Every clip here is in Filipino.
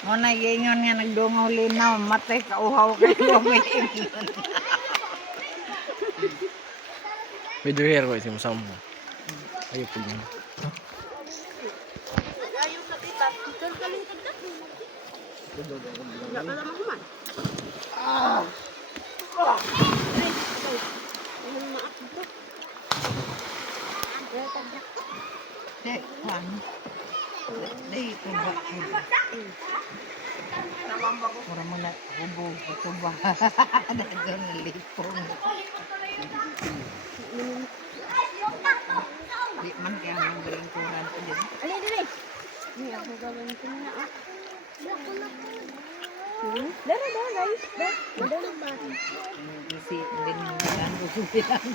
Mo na gingon nga nagdungaw linaw, matay kauhaw kay lumiim. Video here ko ito masama. Ayo po yun. Ayaw sa kita. Ikaw kalingkod na. Wala ka naman kuman. Kwan. Dito ba? Mura mo na hubog ito ba? Dagan na lipong. Di man kaya nang galingkuran ko din. Ali, dali. Hindi ako gawin ko na. Dara, guys. Dara ba? Isi din ng dagan ko subilang.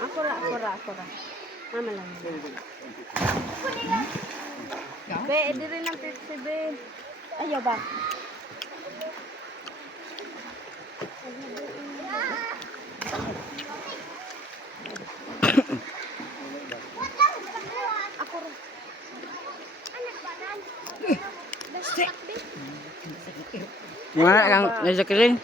Ako ra. Mama lang. Be, edi rin ang Pepsi, be. Ayaw ba? Ako ra. Gimana Kang Nazakirin?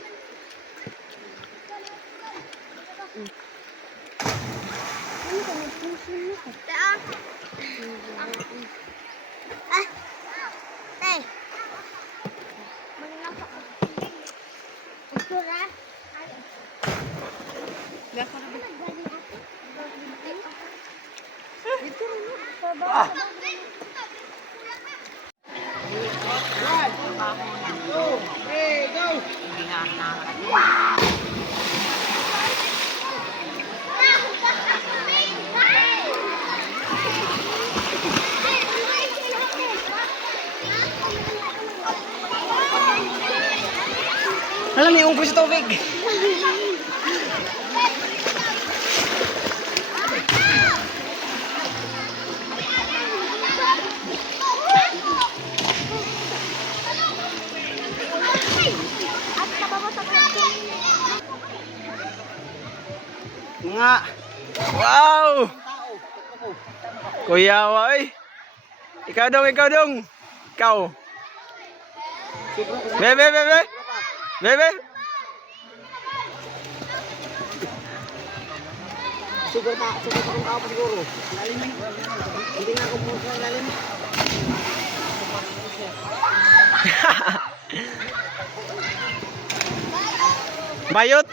Alam niyo kung gusto tubig. Nga. Wow! Kuya, oy. Ikaw dong. Ikaw. Bebe. Siguro pa kung tao pa siguro. Lalim eh. Hindi nga ako puso ng lalim. Bayot.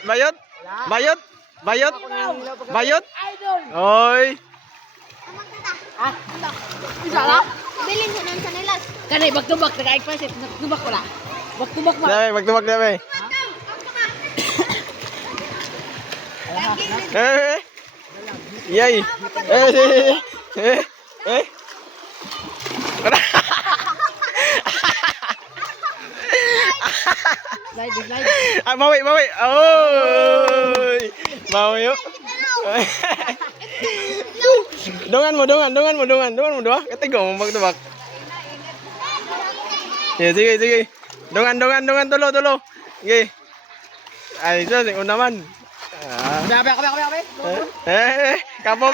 Oy. Isa lang? Bilin sa doon sa nilas. Kanay, back-to-back. Nag-aigpasit. Back-to-back wala. Back-to-back ma. Magtubag na be. Yay. Slide. Ah, mawi. Oy. Mawi yuk. Dongan mo doa. Katigo mo magtubag. Ya, sige. Dongan tulo. Sige. Ay, isa sing unaman. Kabe. Kapo.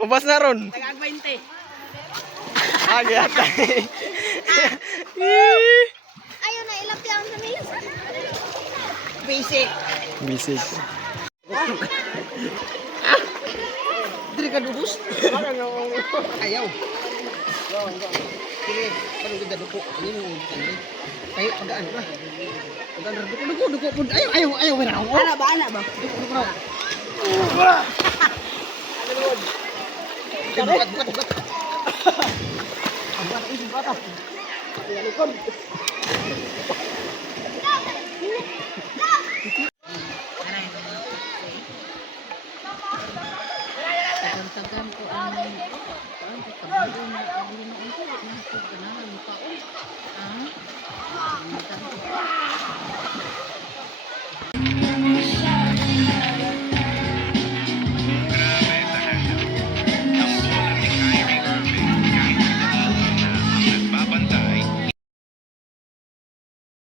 Ubas na ron. Tagag 20. Agad. Ayaw na ilapyaw sa nilas. Basic. Bisik. Diri ka dubus. Ayaw. Sige, parang ganda duko. Ini mo tanda. Kayo pagaan ba? Pagaan duko pud. Ayaw wala. Ana ba? Duko. Bukat. Ang ini bata. Likod.